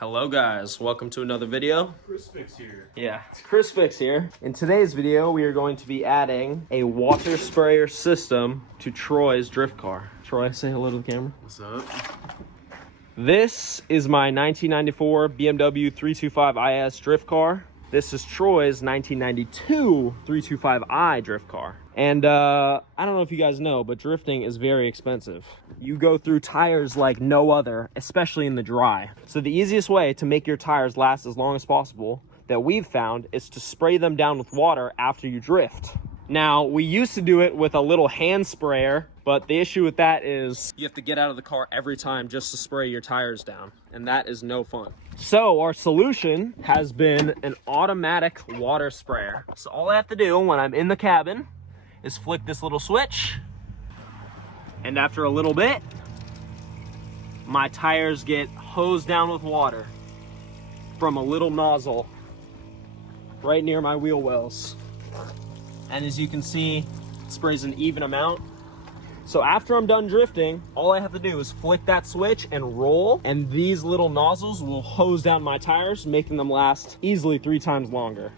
Hello guys, welcome to another video. Chris Fix here. Yeah, it's Chris Fix here. In today's video, we are going to be adding a water sprayer system to Troy's drift car. Troy, say hello to the camera. What's up? This is my 1994 BMW 325IS drift car. This is Troy's 1992 325i drift car. And I don't know if you guys know, but drifting is very expensive. You go through tires like no other, especially in the dry. So the easiest way to make your tires last as long as possible that we've found is to spray them down with water after you drift. Now, we used to do it with a little hand sprayer, but the issue with that is you have to get out of the car every time just to spray your tires down, and that is no fun. So our solution has been an automatic water sprayer. So all I have to do when I'm in the cabin is flick this little switch, and after a little bit, my tires get hosed down with water from a little nozzle right near my wheel wells. And as you can see, it sprays an even amount. So after I'm done drifting, all I have to do is flick that switch and roll, and these little nozzles will hose down my tires, making them last easily 3 times longer.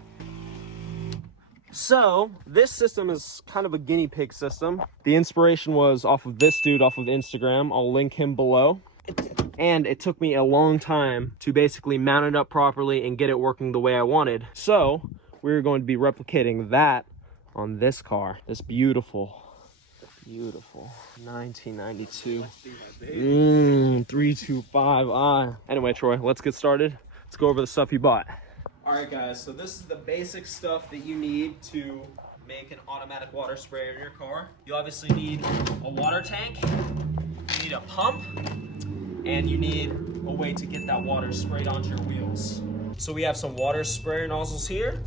So this system is kind of a guinea pig system. The inspiration was off of this dude off of Instagram. I'll link him below. And it took me a long time to basically mount it up properly and get it working the way I wanted. So we're going to be replicating that on this car, this beautiful 1992 325i. Anyway, Troy, let's get started. Let's go over the stuff you bought. All right, guys, so this is the basic stuff that you need to make an automatic water sprayer in your car. You obviously need a water tank, you need a pump, and you need a way to get that water sprayed onto your wheels. So we have some water sprayer nozzles here,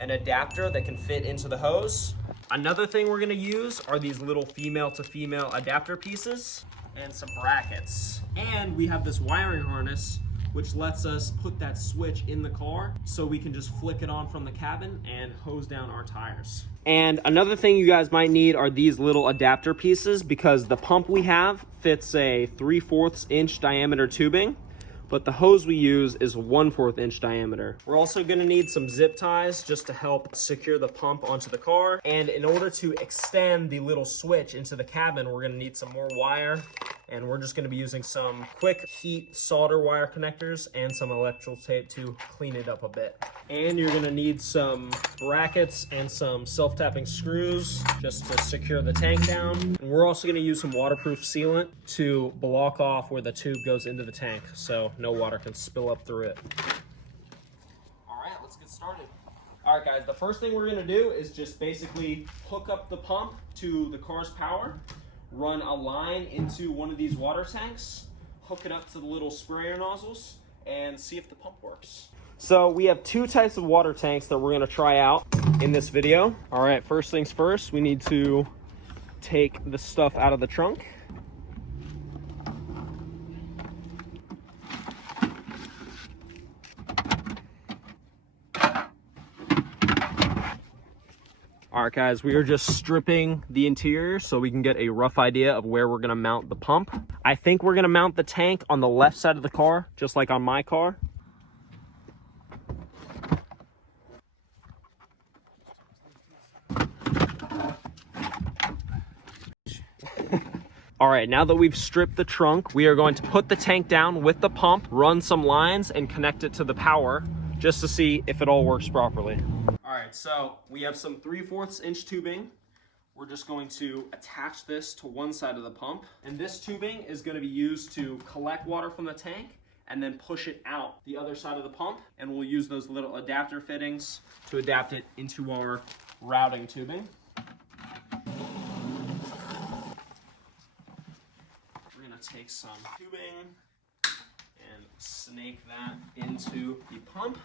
an adapter that can fit into the hose. Another thing we're gonna use are these little female to female adapter pieces and some brackets. And we have this wiring harness which lets us put that switch in the car so we can just flick it on from the cabin and hose down our tires. And another thing you guys might need are these little adapter pieces, because the pump we have fits a 3/4 inch diameter tubing, but the hose we use is 1/4 inch diameter. We're also gonna need some zip ties just to help secure the pump onto the car. And in order to extend the little switch into the cabin, we're gonna need some more wire. And we're just gonna be using some quick heat solder wire connectors and some electrical tape to clean it up a bit. And you're gonna need some brackets and some self-tapping screws just to secure the tank down. And we're also gonna use some waterproof sealant to block off where the tube goes into the tank so no water can spill up through it. All right, let's get started. All right, guys, the first thing we're gonna do is just basically hook up the pump to the car's power, run a line into one of these water tanks, hook it up to the little sprayer nozzles, and see if the pump works. So we have 2 types of water tanks that we're gonna try out in this video. All right, first things first, we need to take the stuff out of the trunk. All right, guys, we are just stripping the interior so we can get a rough idea of where we're gonna mount the pump. I think we're gonna mount the tank on the left side of the car, just like on my car. All right, now that we've stripped the trunk, we are going to put the tank down with the pump, run some lines, and connect it to the power just to see if it all works properly. All right, so we have some 3/4 inch tubing. We're just going to attach this to one side of the pump. And this tubing is gonna be used to collect water from the tank and then push it out the other side of the pump. And we'll use those little adapter fittings to adapt it into our routing tubing. We're gonna take some tubing and snake that into the pump.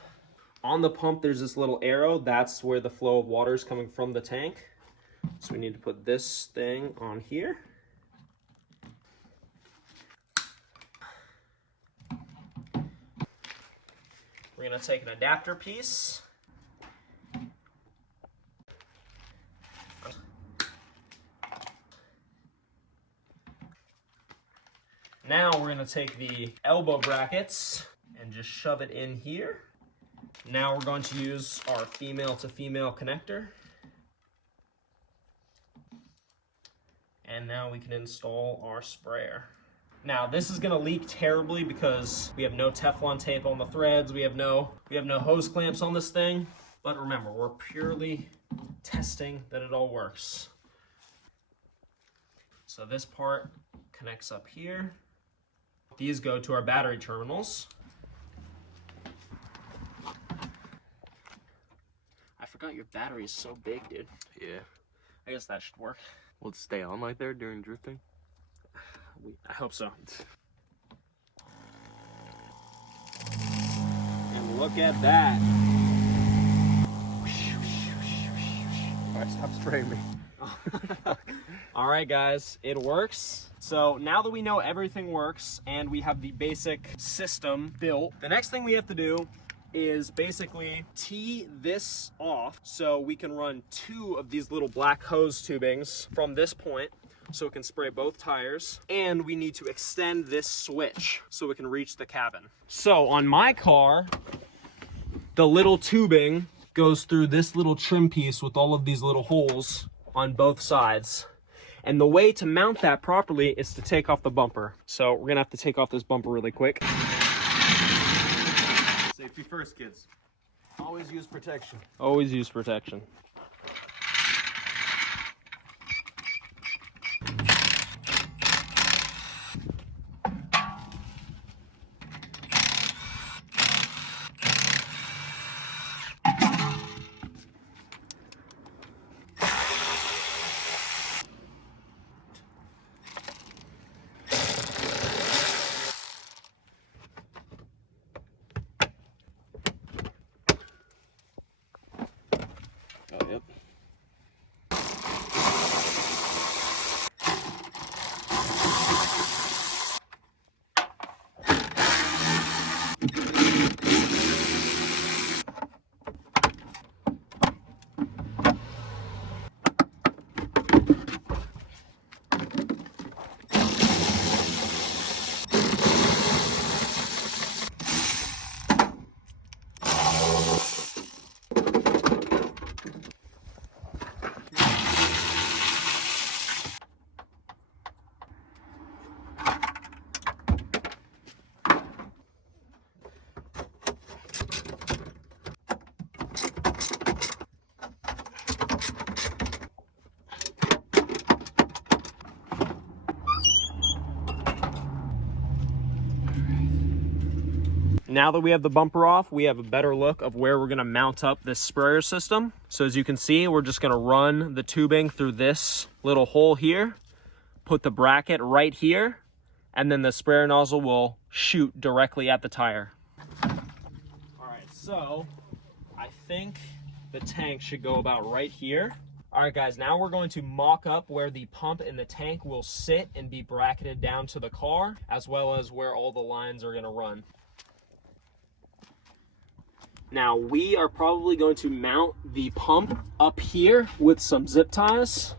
On the pump, there's this little arrow. That's where the flow of water is coming from the tank. So we need to put this thing on here. We're gonna take an adapter piece. Now we're gonna take the elbow brackets and and just shove it in here. Now we're going to use our female to female connector. And now we can install our sprayer. Now this is gonna leak terribly because we have no Teflon tape on the threads, we have no hose clamps on this thing, but remember, we're purely testing that it all works. So this part connects up here. These go to our battery terminals. I forgot your battery is so big, dude. Yeah. I guess that should work. Will it stay on like there during drifting? I hope so. And look at that. All right, stop spraying me. All right, guys, it works. So now that we know everything works and we have the basic system built, the next thing we have to do is basically tee this off so we can run 2 of these little black hose tubings from this point so it can spray both tires, and we need to extend this switch so it can reach the cabin. So on my car, the little tubing goes through this little trim piece with all of these little holes on both sides. And the way to mount that properly is to take off the bumper. So we're gonna have to take off this bumper really quick. Safety first, kids. Always use protection. Always use protection. Oh, yep. Now that we have the bumper off, we have a better look of where we're gonna mount up this sprayer system. So as you can see, we're just gonna run the tubing through this little hole here, put the bracket right here, and then the sprayer nozzle will shoot directly at the tire. All right, so I think the tank should go about right here. All right, guys, now we're going to mock up where the pump and the tank will sit and be bracketed down to the car, as well as where all the lines are gonna run. Now, we are probably going to mount the pump up here with some zip ties.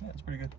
Yeah, it's pretty good.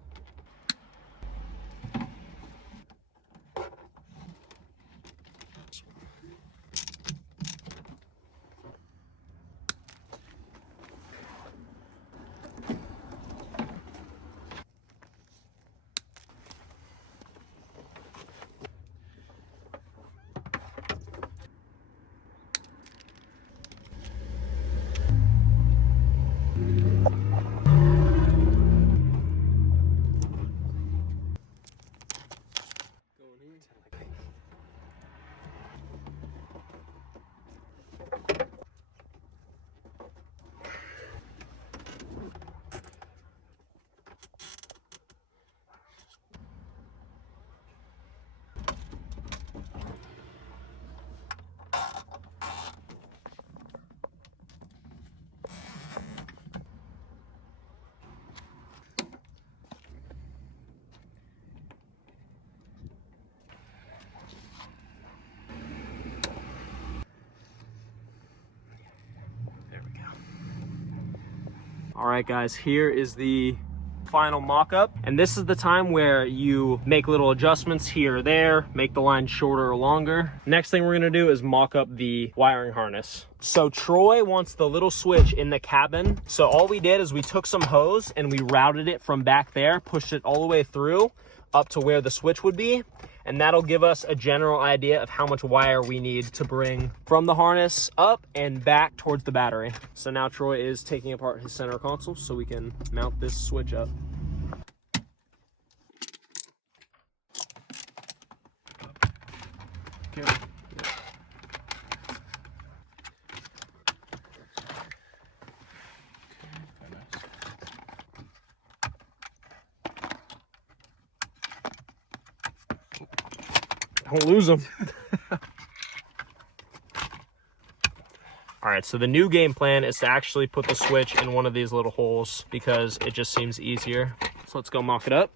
All right, guys, here is the final mock-up. And this is the time where you make little adjustments here or there, make the line shorter or longer. Next thing we're gonna do is mock up the wiring harness. So Troy wants the little switch in the cabin. So all we did is we took some hose and we routed it from back there, pushed it all the way through up to where the switch would be. And that'll give us a general idea of how much wire we need to bring from the harness up and back towards the battery. So now Troy is taking apart his center console so we can mount this switch up. Don't lose them. All right, so the new game plan is to actually put the switch in one of these little holes because it just seems easier. So let's go mock it up.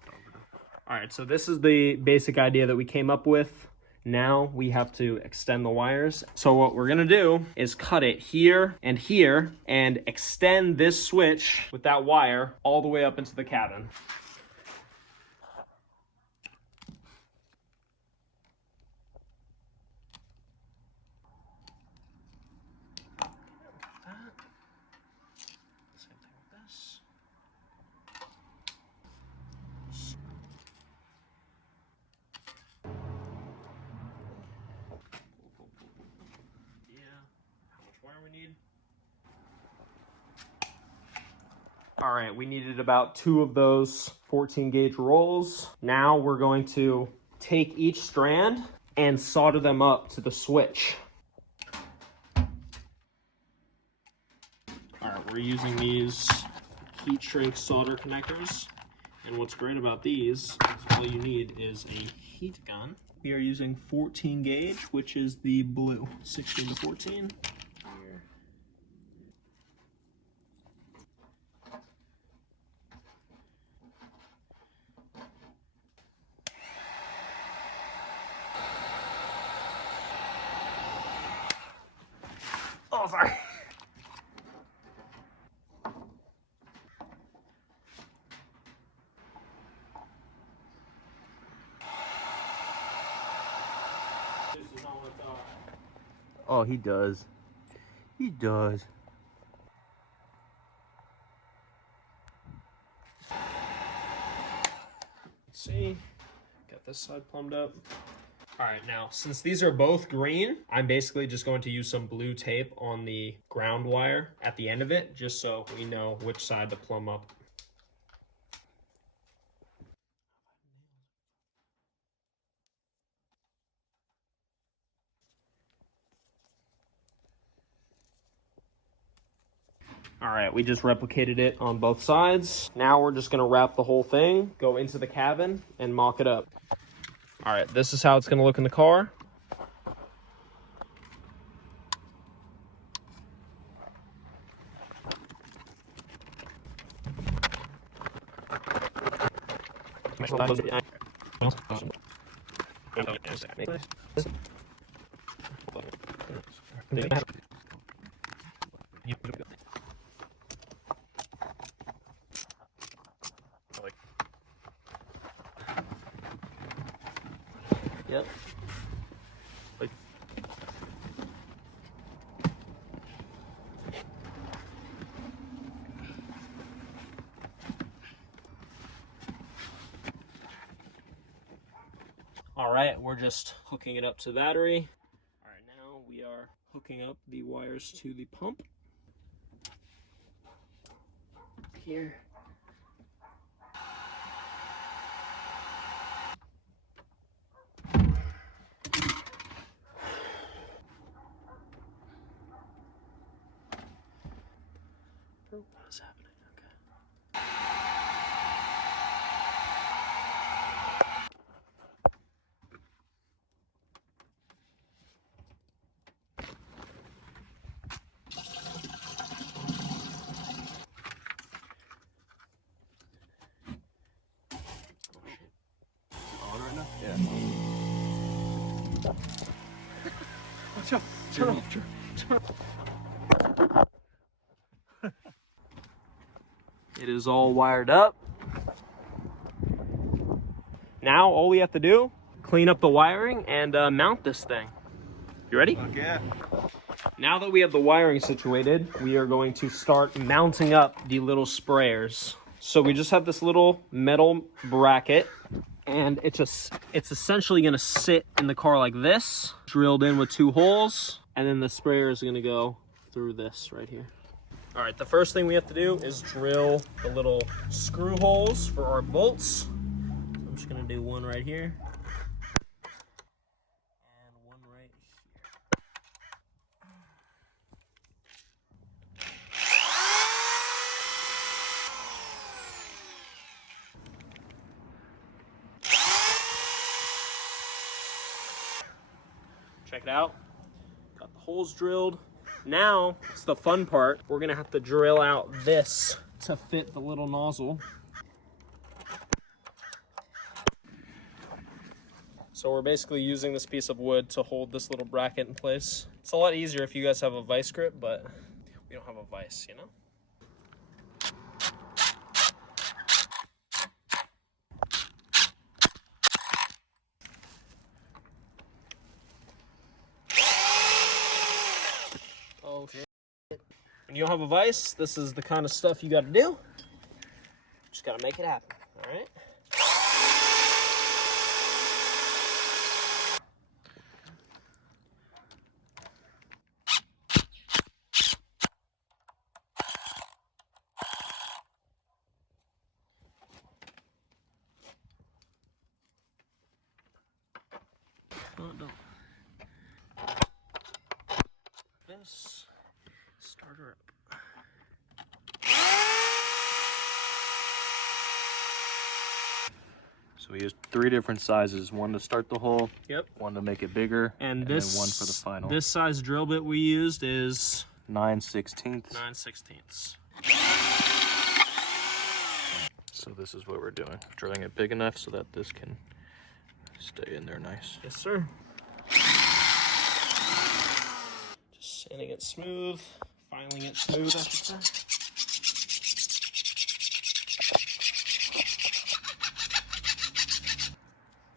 All right, so this is the basic idea that we came up with. Now we have to extend the wires. So what we're gonna do is cut it here and extend this switch with that wire all the way up into the cabin. All right, we needed about 2 of those 14 gauge rolls. Now we're going to take each strand and solder them up to the switch. All right, we're using these heat shrink solder connectors. And what's great about these is all you need is a heat gun. We are using 14 gauge, which is the blue, 16 to 14. Oh, sorry. Oh, he does. He does. Let's see. Got this side plumbed up. All right, now, since these are both green, I'm basically just going to use some blue tape on the ground wire at the end of it, just so we know which side to plumb up. All right, we just replicated it on both sides. Now we're just gonna wrap the whole thing, go into the cabin, and mock it up. All right, this is how it's gonna look in the car. Yep. All right, we're just hooking it up to the battery. All right, now we are hooking up the wires to the pump. Here. What is happening? Okay. Yeah. Watch out. Turn off. Turn off. It is all wired up. Now all we have to do, clean up the wiring and mount this thing. You ready? Yeah. Now that we have the wiring situated, we are going to start mounting up the little sprayers. So we just have this little metal bracket, and it's essentially gonna sit in the car like this, drilled in with 2 holes, and then the sprayer is gonna go through this right here. All right, the first thing we have to do is drill the little screw holes for our bolts. So I'm just gonna do one right here. And one right here. Check it out. Got the holes drilled. Now, it's the fun part. We're gonna have to drill out this to fit the little nozzle. So we're basically using this piece of wood to hold this little bracket in place. It's a lot easier if you guys have a vice grip, but we don't have a vice, you know? Oh shit. When you don't have a vise, this is the kind of stuff you gotta do. Just gotta make it happen, all right? Oh, no. This, start her up. So we used 3 different sizes. One to start the hole. Yep. One to make it bigger. And then one for the final. This size drill bit we used is 9/16. 9/16. So this is what we're doing. Drilling it big enough so that this can stay in there nice. Yes, sir. Just sanding it smooth, filing it smooth, I should say.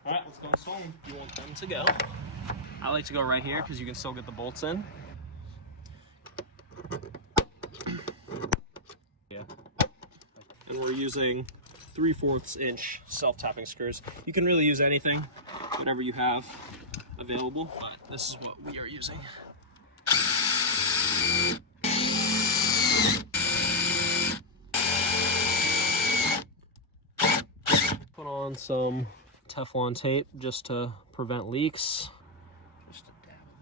All right, let's go install them. You want them to go. I like to go right here because you can still get the bolts in. Yeah. And we're using 3/4 inch self-tapping screws. You can really use anything, whatever you have available, but this is what we are using. Put on some Teflon tape just to prevent leaks. Just a dab of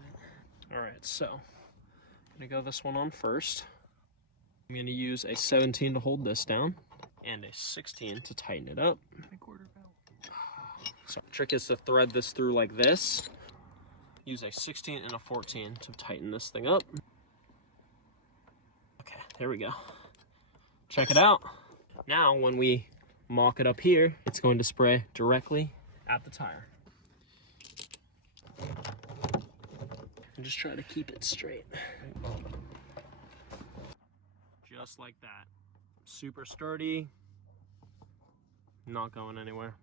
it. All right, so I'm gonna go this one on first. I'm gonna use a 17 to hold this down and a 16 to tighten it up. So the trick is to thread this through like this. Use a 16 and a 14 to tighten this thing up. Okay, there we go. Check it out. Now when we mock it up here, it's going to spray directly at the tire. And just try to keep it straight. Just like that. Super sturdy. Not going anywhere.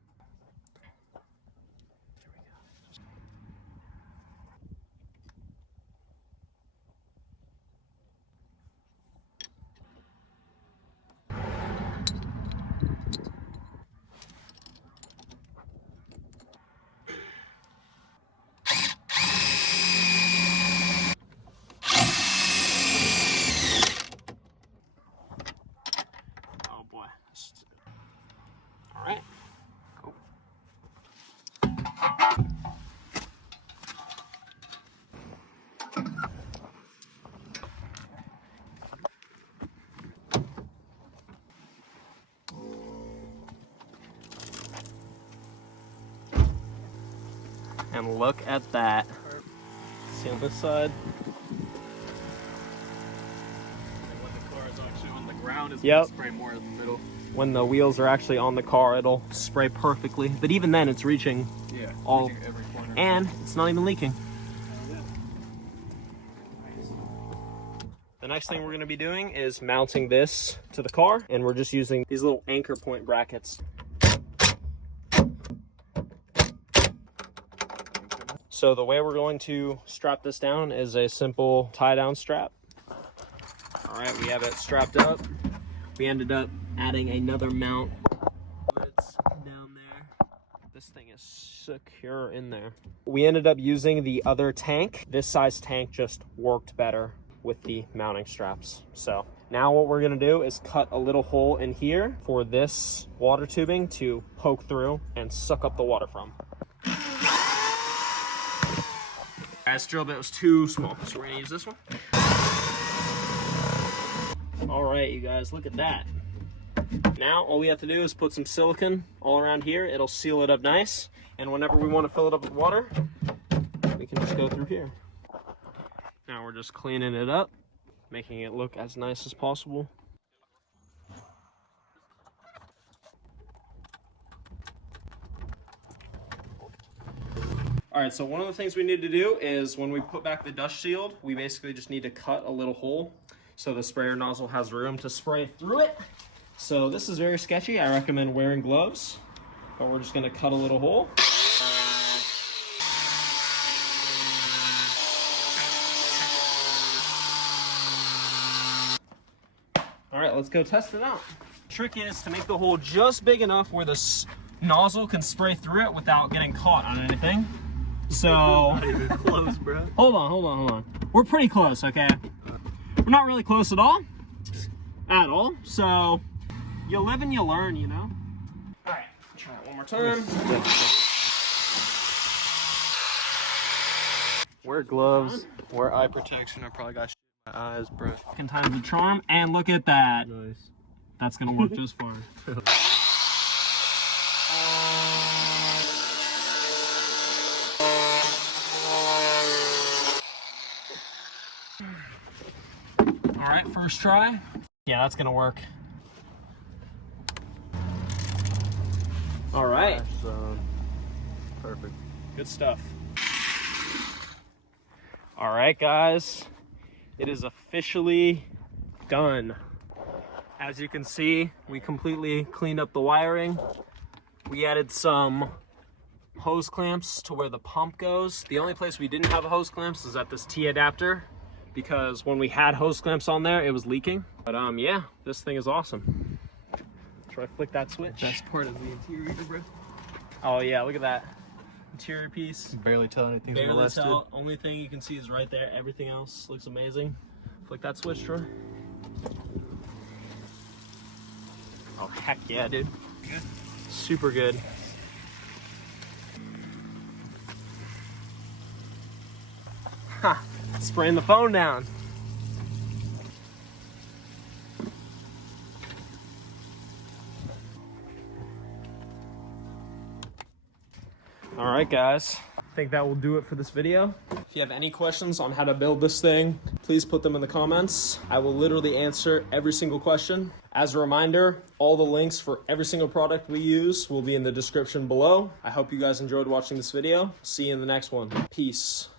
Oh boy. All right. Cool. And look at that. See on this side? When the car is actually on the ground, it's Yep. going to spray more in the middle. When the wheels are actually on the car, it'll spray perfectly. But even then, it's reaching Yeah, all, reaching every corner. and it's not even leaking. The next thing we're gonna be doing is mounting this to the car, and we're just using these little anchor point brackets. So the way we're going to strap this down is a simple tie down strap. All right, we have it strapped up. We ended up adding another mount that's down there. This thing is secure in there. We ended up using the other tank. This size tank just worked better with the mounting straps. So now what we're gonna do is cut a little hole in here for this water tubing to poke through and suck up the water from. This drill bit was too small, so we're gonna use this one. All right, you guys, look at that. Now all we have to do is put some silicone all around here. It'll seal it up nice. And whenever we want to fill it up with water, we can just go through here. Now we're just cleaning it up, making it look as nice as possible. All right, so one of the things we need to do is when we put back the dust shield, we basically just need to cut a little hole so the sprayer nozzle has room to spray through it. So this is very sketchy. I recommend wearing gloves, but we're just gonna cut a little hole. All right, let's go test it out. Trick is to make the hole just big enough where the nozzle can spray through it without getting caught on anything. So, Not even close, bro. Hold on. We're pretty close, okay? We're not really close at all. So, you live and you learn, you know? All right, try it one more time. Wear gloves, wear eye protection. I probably got shit in my eyes, bro. Second time's a charm, and look at that. Nice. That's gonna work just fine. All right, first try. Yeah, that's gonna work. All right. Perfect. Good stuff. All right, guys. It is officially done. As you can see, we completely cleaned up the wiring. We added some hose clamps to where the pump goes. The only place we didn't have a hose clamps is at this T adapter, because when we had hose clamps on there, it was leaking. But yeah, this thing is awesome. Try to flick that switch. Best part of the interior, bro. Oh yeah, look at that. Interior piece. Barely tell anything's Barely molested. tell. Only thing you can see is right there. Everything else looks amazing. Flick that switch, Troy. Oh heck yeah, dude. Good. Super good. Ha! Spraying the phone down. All right, guys. I think that will do it for this video. If you have any questions on how to build this thing, please put them in the comments. I will literally answer every single question. As a reminder, all the links for every single product we use will be in the description below. I hope you guys enjoyed watching this video. See you in the next one. Peace.